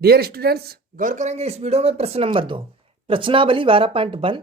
Dear students, गौर करेंगे इस video में प्रश्न नंबर 2 प्रश्नावली 12.1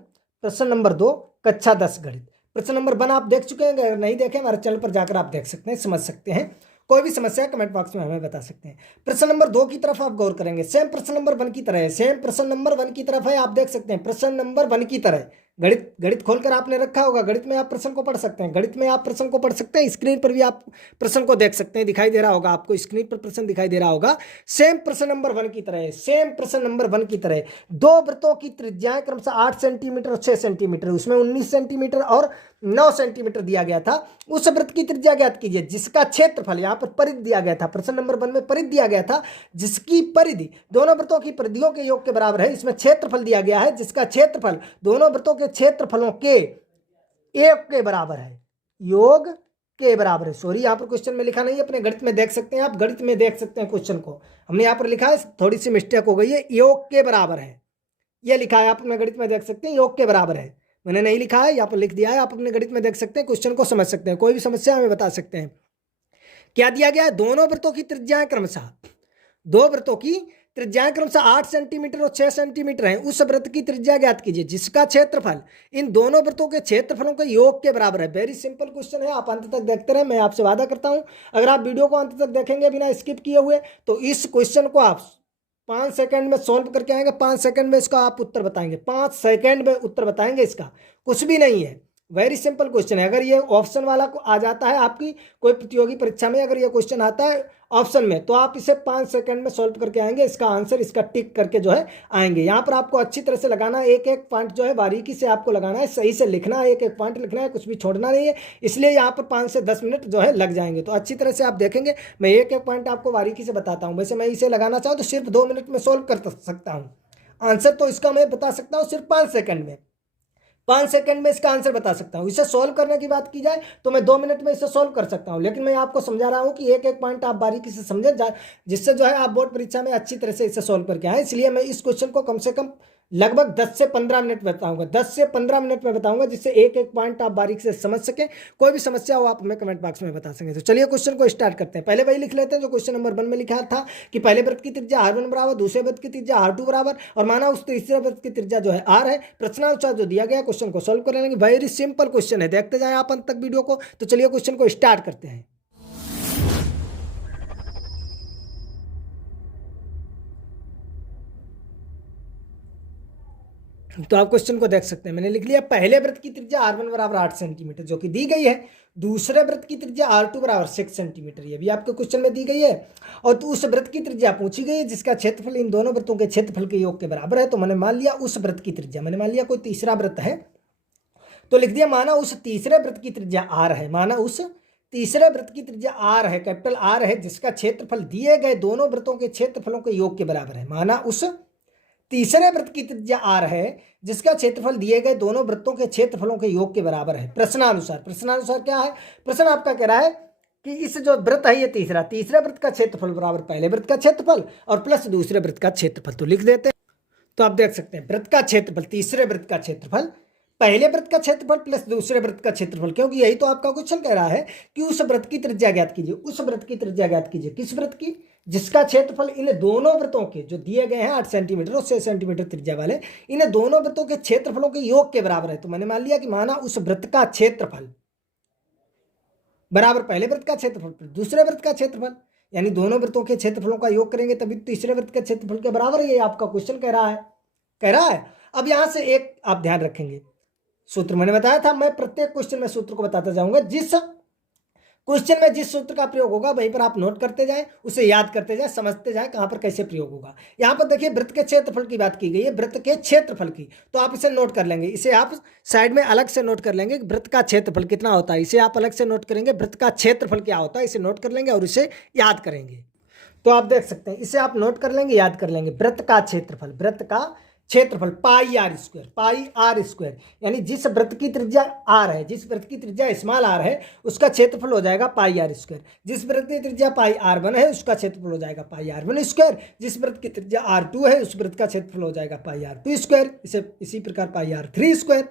प्रश्न नंबर 2 कक्षा 10 गणित। प्रश्न नंबर 1 आप देख चुके हैं, अगर नहीं देखे हमारे चैनल पर जाकर आप देख सकते हैं, समझ सकते हैं। कोई भी समस्या कमेंट बॉक्स में हमें बता सकते हैं। प्रश्न नंबर 2 की तरफ आप गौर करेंगे, सेम प्रश्न नंबर 1 की तरह है, सेम प्रश्न नंबर 1 की तरफ है। आप देख सकते हैं प्रश्न नंबर 1 की तरह गणित गणित खोलकर आपने रखा होगा। गणित में आप प्रश्न को पढ़ सकते हैं, गणित में आप प्रश्न को पढ़ सकते हैं। स्क्रीन पर भी आप प्रश्न को देख सकते हैं, दिखाई दे रहा होगा आपको, स्क्रीन पर प्रश्न दिखाई दे रहा होगा। सेम प्रश्न नंबर 1 की तरह है, सेम प्रश्न नंबर 1 की तरह। दो वृत्तों की त्रिज्याएं क्रमशः 8 सेंटीमीटर और 6 सेंटीमीटर, उसमें 19 सेंटीमीटर और 9 सेंटीमीटर दिया गया था। उस वृत्त की त्रिज्या ज्ञात कीजिए जिसका क्षेत्रफल, यहां पर परिधि दिया गया था, प्रश्न नंबर 1 में परिधि दिया गया था, जिसकी परिधि दोनों वृत्तों की परिधियों के योग के बराबर है। इसमें क्षेत्रफल दिया गया है जिसका क्षेत्रफल दोनों वृत्तों के क्षेत्रफलों के योग के बराबर है, योग के बराबर है। सॉरी, यहां पर क्वेश्चन में लिखा नहीं है, अपने गणित में देख सकते हैं, आप गणित में देख सकते हैं क्वेश्चन को। हमने यहां पर लिखा है, थोड़ी सी मिस्टेक हो गई है, योग के बराबर है, यह लिखा है, आप अपने गणित में देख सकते हैं, योग के बराबर है। मैंने नहीं लिखा है, यहाँ पर लिख दिया है, आप अपने गणित में देख सकते हैं, क्वेश्चन को समझ सकते हैं, कोई भी समस्या हमें बता सकते हैं। क्या दिया गया है? दोनों वृत्तों की त्रिज्याएं क्रमशः, दो वृत्तों की त्रिज्याएं क्रमशः 8 सेंटीमीटर और 6 सेंटीमीटर है। उस वृत्त की त्रिज्या ज्ञात कीजिए जिसका क्षेत्रफल इन दोनों वृत्तों के क्षेत्रफलों के योग के बराबर है। वेरी सिंपल क्वेश्चन है, आप अंत तक देखते रहे, मैं आपसे वादा करता हूं अगर आप वीडियो को अंत तक देखेंगे बिना स्किप किए हुए तो इस क्वेश्चन को आप 5 सेकंड में सॉल्व करके आएंगे। 5 सेकंड में इसका आप उत्तर बताएंगे, 5 सेकंड में उत्तर बताएंगे, इसका कुछ भी नहीं है। वेरी सिंपल क्वेश्चन है। अगर ये ऑप्शन वाला को आ जाता है आपकी कोई प्रतियोगी परीक्षा में, अगर ये क्वेश्चन आता है ऑप्शन में, तो आप इसे 5 सेकंड में सॉल्व करके आएंगे, इसका आंसर इसका टिक करके जो है आएंगे। यहाँ पर आपको अच्छी तरह से लगाना है, एक एक पॉइंट जो है बारीकी से आपको लगाना है, सही से लिखना है, एक एक पॉइंट लिखना है, कुछ भी छोड़ना नहीं है। इसलिए यहाँ पर 5 से 10 मिनट जो है लग जाएंगे। तो अच्छी तरह से आप देखेंगे, मैं एक एक पॉइंट आपको बारीकी से बताता हूँ। वैसे मैं इसे लगाना चाहूँ तो सिर्फ 2 मिनट में सोल्व कर सकता हूँ। आंसर तो इसका मैं बता सकता हूँ सिर्फ 5 सेकंड में, 5 सेकंड में इसका आंसर बता सकता हूं। इसे सॉल्व करने की बात की जाए तो मैं 2 मिनट में इसे सॉल्व कर सकता हूं, लेकिन मैं आपको समझा रहा हूं कि एक एक पॉइंट आप बारीकी से समझे, जिससे जो है आप बोर्ड परीक्षा में अच्छी तरह से इसे सॉल्व करके आए। इसलिए मैं इस क्वेश्चन को कम से कम लगभग 10 से 15 मिनट में बताऊंगा, 10 से 15 मिनट में बताऊंगा, जिससे एक एक पॉइंट आप बारीक से समझ सकें। कोई भी समस्या हो आप हमें कमेंट बॉक्स में बता सकें। तो चलिए क्वेश्चन को स्टार्ट करते हैं। पहले वही लिख लेते हैं जो क्वेश्चन नंबर 1 में लिखा था कि पहले वृत्त की त्रिज्या r1 बराबर, दूसरे वृत्त की त्रिज्या r2 बराबर, और माना उस तीसरे वृत्त की त्रिज्या जो है r है। प्रश्नानुसार जो दिया गया क्वेश्चन को सॉल्व कर लेंगे। वेरी सिंपल क्वेश्चन है, देखते जाएं आप अंत तक वीडियो को। तो चलिए क्वेश्चन को स्टार्ट करते हैं। तो आप क्वेश्चन को देख सकते हैं, मैंने लिख लिया पहले वृत्त की त्रिज्या r1 बराबर 8 सेंटीमीटर जो कि दी गई है, दूसरे वृत्त की त्रिज्या r2 बराबर 6 सेंटीमीटर, ये भी आपके क्वेश्चन में दी गई है। और तो उस वृत्त की त्रिज्या पूछी गई है जिसका क्षेत्रफल इन दोनों वृत्तों के क्षेत्रफल के योग के बराबर है। तो मैंने मान लिया उस वृत्त की त्रिज्या, मैंने मान लिया कोई तीसरा वृत्त है तो लिख दिया माना उस तीसरे वृत्त की त्रिज्या r है, माना उस तीसरे वृत्त की त्रिज्या r है, कैपिटल R है, जिसका क्षेत्रफल दिए गए दोनों वृत्तों के क्षेत्रफलों के योग के बराबर है। माना उस तीसरे वृत्त की त्रिज्या r है जिसका क्षेत्रफल दिए गए दोनों वृत्तों के क्षेत्रफलों के योग के बराबर है। प्रश्नानुसार, प्रश्नानुसार क्या है? प्रश्न आपका कह रहा है कि इस जो वृत्त है ये तीसरे वृत्त का क्षेत्रफल बराबर पहले वृत्त का क्षेत्रफल और प्लस दूसरे वृत्त का क्षेत्रफल। तो लिख देते हैं। तो आप देख सकते हैं वृत्त का क्षेत्रफल, तीसरे वृत्त का क्षेत्रफल, पहले वृत्त का क्षेत्रफल प्लस दूसरे वृत्त का क्षेत्रफल, क्योंकि यही तो आपका क्वेश्चन कह रहा है कि उस वृत्त की त्रिज्या ज्ञात कीजिए, उस वृत्त की त्रिज्या ज्ञात कीजिए। किस वृत्त की? जिसका क्षेत्रफल इन दोनों वृत्तों के जो दिए गए हैं 8 सेंटीमीटर और 6 सेंटीमीटर त्रिज्या वाले, इन दोनों वृत्तों के क्षेत्रफलों के योग के बराबर है। तो मैंने मान लिया कि माना उस वृत्त का क्षेत्रफल बराबर पहले वृत्त का क्षेत्रफल दूसरे वृत्त का क्षेत्रफल, यानी दोनों वृत्तों के क्षेत्रफलों का योग करेंगे तभी तीसरे वृत्त के क्षेत्रफल के बराबर है। ये आपका क्वेश्चन कह रहा है। अब यहां से एक आप ध्यान रखेंगे, सूत्र मैंने बताया था, मैं प्रत्येक क्वेश्चन में सूत्र को बताता जाऊंगा। जिस क्वेश्चन में जिस सूत्र का प्रयोग होगा वहीं पर आप नोट करते जाएं, उसे याद करते जाएं, समझते जाएं कहां पर कैसे प्रयोग होगा। यहां पर देखिए वृत्त के क्षेत्रफल की बात की गई है, वृत्त के क्षेत्रफल की, तो आप इसे नोट कर लेंगे। इसे आप साइड में अलग से नोट कर लेंगे, वृत्त का क्षेत्रफल कितना होता है, इसे आप अलग से नोट करेंगे। वृत्त का क्षेत्रफल क्या होता है इसे नोट कर लेंगे और इसे याद करेंगे। तो आप देख सकते हैं, इसे आप नोट कर लेंगे, याद कर लेंगे। वृत्त का क्षेत्रफल, वृत्त का क्षेत्रफल पाई आर स्क्वायर, यानी जिस वृत्त की त्रिज्या r है, जिस वृत्त की त्रिज्या स्मॉल r है उसका क्षेत्रफल हो जाएगा पाई आर स्क्वायर। जिस वृत्त की त्रिज्या पाई r1 है उसका क्षेत्रफल हो जाएगा पाई r1 स्क्वायर। जिस वृत्त की त्रिज्या r2 है उस वृत्त का क्षेत्रफल हो जाएगा पाई r2 स्क्वायर। इसी प्रकार पाई r3 स्क्वायर।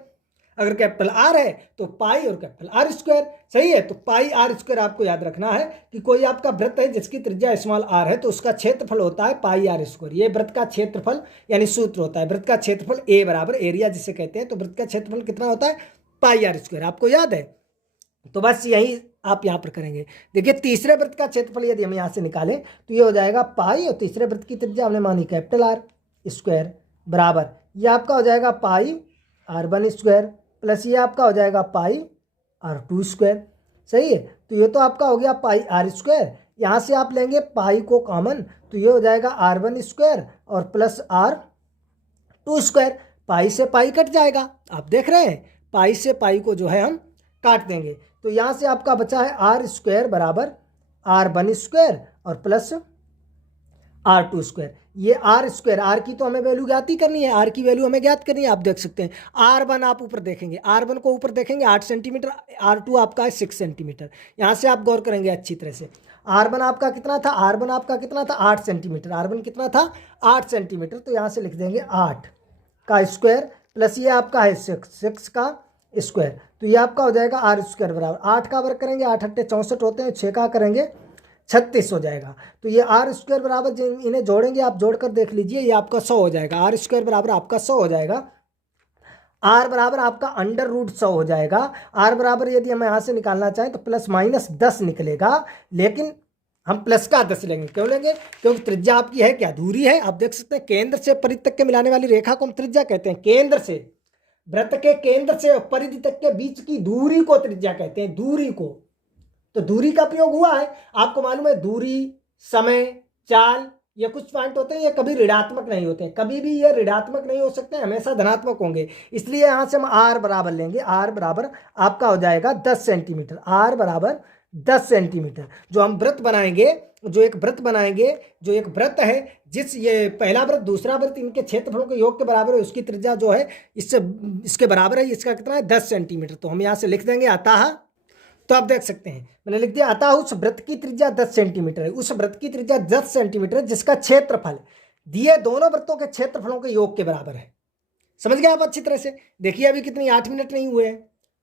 अगर कैपिटल आर है तो पाई और कैपिटल आर स्क्वायर, सही है। तो पाई आर स्क्वायर आपको याद रखना है कि कोई आपका वृत्त है जिसकी त्रिज्या स्मॉल आर है तो उसका क्षेत्रफल होता है पाई आर स्क्वायर। ये वृत्त का क्षेत्रफल यानी सूत्र होता है, वृत्त का क्षेत्रफल ए बराबर एरिया जिसे कहते हैं, तो वृत्त का क्षेत्रफल कितना होता है, पाई आर स्क्वायर, आपको याद है। तो बस यही आप यहाँ पर करेंगे। देखिए तीसरे वृत्त का क्षेत्रफल यदि हम यहाँ से निकालें तो ये हो जाएगा पाई और तीसरे वृत्त की त्रिज्या हमने मानी कैपिटल आर स्क्वायर बराबर ये आपका हो जाएगा पाई R1 स्क्वायर प्लस ये आपका हो जाएगा पाई R2 स्क्वायर, सही है। तो ये तो आपका हो गया पाई आर स्क्वायर, यहाँ से आप लेंगे पाई को कॉमन तो ये हो जाएगा R1 स्क्वायर और प्लस R2 स्क्वायर, पाई से पाई कट जाएगा, आप देख रहे हैं पाई से पाई को जो है हम काट देंगे। तो यहाँ से आपका बचा है आर स्क्वायर बराबर R1 स्क्वायर और प्लस R2 स्क्वायर। ये आर स्क्वायर, आर की तो हमें वैल्यू ज्ञात ही करनी है, आर की वैल्यू हमें ज्ञात करनी है। आप देख सकते हैं R1 आप ऊपर देखेंगे, R1 को ऊपर देखेंगे 8 सेंटीमीटर, R2 आपका है 6 सेंटीमीटर। यहाँ से आप गौर करेंगे अच्छी तरह से, R1 आपका कितना था, R1 आपका कितना था 8 सेंटीमीटर, R1 कितना था 8 सेंटीमीटर। तो यहाँ से लिख देंगे 8 का स्क्वायर प्लस ये आपका है 6 का स्क्वायर, तो ये आपका हो जाएगा आर स्क्वायर बराबर 8 का वर्ग करेंगे 8 8 64 होते हैं, 6 का करेंगे 36 हो जाएगा। तो ये आर स्क्वायर बराबर इन्हें जोड़ेंगे, आप जोड़कर देख लीजिए ये आपका 100 हो जाएगा, आर स्क्वायर बराबर आपका 100 हो जाएगा, आर बराबर आपका अंडर रूट 100 हो जाएगा। आर बराबर यदि हम यहाँ से निकालना चाहें तो प्लस माइनस 10 निकलेगा, लेकिन हम प्लस का 10 लेंगे, क्यों लेंगे, क्योंकि त्रिज्या आपकी है क्या, दूरी है। आप देख सकते हैं केंद्र से परिधि तक के मिलाने वाली रेखा को हम त्रिज्या कहते हैं, केंद्र से वृत्त के केंद्र से परिधि तक के बीच की दूरी को त्रिज्या कहते हैं, दूरी को। तो दूरी का प्रयोग हुआ है, आपको मालूम है दूरी, समय, चाल, ये कुछ पॉइंट होते हैं ये कभी ऋणात्मक नहीं होते, कभी भी ये ऋणात्मक नहीं हो सकते, हमेशा धनात्मक होंगे। इसलिए यहाँ से हम आर बराबर लेंगे, आर बराबर आपका हो जाएगा 10 सेंटीमीटर, आर बराबर 10 सेंटीमीटर। जो हम वृत्त बनाएंगे, जो एक वृत्त बनाएंगे, जो एक वृत्त है जिस ये पहला वृत्त दूसरा वृत्त इनके क्षेत्रफलों के योग के बराबर है, उसकी त्रिज्या जो है इससे इसके बराबर है, इसका कितना है 10 सेंटीमीटर। तो हम यहाँ से लिख देंगे अतः, तो आप देख सकते हैं मैंने लिख दिया अतः उस वृत्त की त्रिज्या 10 सेंटीमीटर है, उस वृत्त की त्रिज्या 10 सेंटीमीटर जिसका क्षेत्रफल दिए दोनों वृत्तों के क्षेत्रफलों के योग के बराबर है। समझ गए आप अच्छी तरह से। देखिए अभी कितनी 8 मिनट नहीं हुए हैं,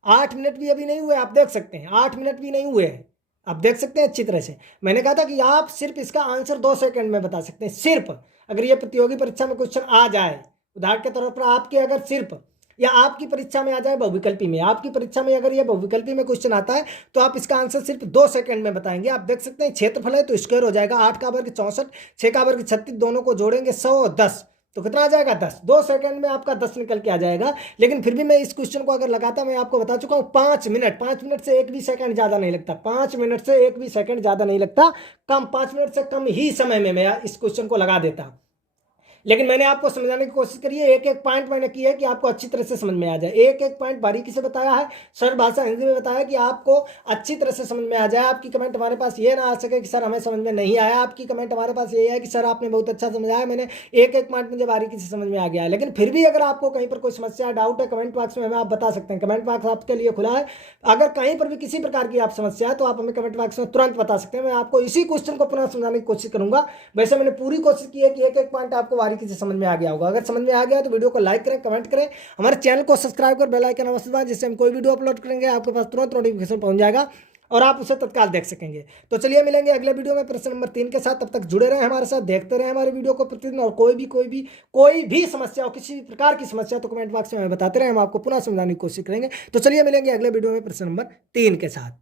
8 मिनट भी अभी नहीं हुए, आप देख सकते हैं 8 मिनट भी नहीं हुए हैं, आप देख सकते हैं अच्छी तरह से। मैंने कहा था कि आप सिर्फ इसका आंसर 2 सेकंड में बता सकते हैं, सिर्फ अगर ये प्रतियोगी परीक्षा में क्वेश्चन आ जाए, उदाहरण के तौर पर आपके अगर सिर्फ या आपकी परीक्षा में आ जाए बहुविकल्पी में, आपकी परीक्षा में अगर ये बहुविकल्पी में क्वेश्चन आता है तो आप इसका आंसर सिर्फ 2 सेकंड में बताएंगे। आप देख सकते हैं क्षेत्रफल है तो स्क्वायर हो जाएगा, 8 का वर्ग 64, 6 का वर्ग 36, दोनों को जोड़ेंगे 100 और 10, तो कितना आ जाएगा 10, 2 सेकंड में आपका 10 निकल के आ जाएगा। लेकिन फिर भी मैं इस क्वेश्चन को अगर लगाता, मैं आपको बता चुका हूँ 5 मिनट से एक भी सेकंड ज़्यादा नहीं लगता, 5 मिनट से एक भी सेकंड ज़्यादा नहीं लगता, कम 5 मिनट से कम ही समय में मैं इस क्वेश्चन को लगा देता। लेकिन मैंने आपको समझाने की कोशिश करी है, एक एक पॉइंट मैंने की है कि आपको अच्छी तरह से समझ में आ जाए, एक एक पॉइंट बारीकी से बताया है, सरल भाषा हिंदी में बताया कि आपको अच्छी तरह से समझ में आ जाए। आपकी कमेंट हमारे पास ये ना आ सके कि सर हमें समझ में नहीं आया, आपकी कमेंट हमारे पास ये है कि सर आपने बहुत अच्छा समझाया, मैंने एक एक पॉइंट मुझे बारीकी से समझ में आ गया है। लेकिन फिर भी अगर आपको कहीं पर कोई समस्या डाउट है, कमेंट बॉक्स में हमें आप बता सकते हैं, कमेंट बॉक्स आपके लिए खुला है। अगर कहीं पर भी किसी प्रकार की आप समस्या है तो आप हमें कमेंट बॉक्स में तुरंत बता सकते हैं, मैं आपको इसी क्वेश्चन को पुनः समझाने की कोशिश करूंगा। वैसे मैंने पूरी कोशिश की है कि एक एक पॉइंट आपको बारीकी से समझ में आ गया होगा। अगर समझ में आ गया तो वीडियो को लाइक करें, कमेंट करें, हमारे चैनल को सब्सक्राइब कर बेल आइकन अवश्य दबाएं, जिससे हम कोई वीडियो अपलोड करेंगे आपके पास तुरंत नोटिफिकेशन पहुंच जाएगा और आप उसे तत्काल देख सकेंगे। तो चलिए मिलेंगे अगले वीडियो में प्रश्न नंबर 3 के साथ, तब तक जुड़े रहें हमारे साथ, देखते रहें हमारे वीडियो को प्रतिदिन। और कोई भी समस्या हो, किसी प्रकार की समस्या तो कमेंट बॉक्स में हमें बताते रहें, हम आपको पुनः समझाने की कोशिश करेंगे। तो चलिए मिलेंगे अगले वीडियो में प्रश्न नंबर 3 के साथ।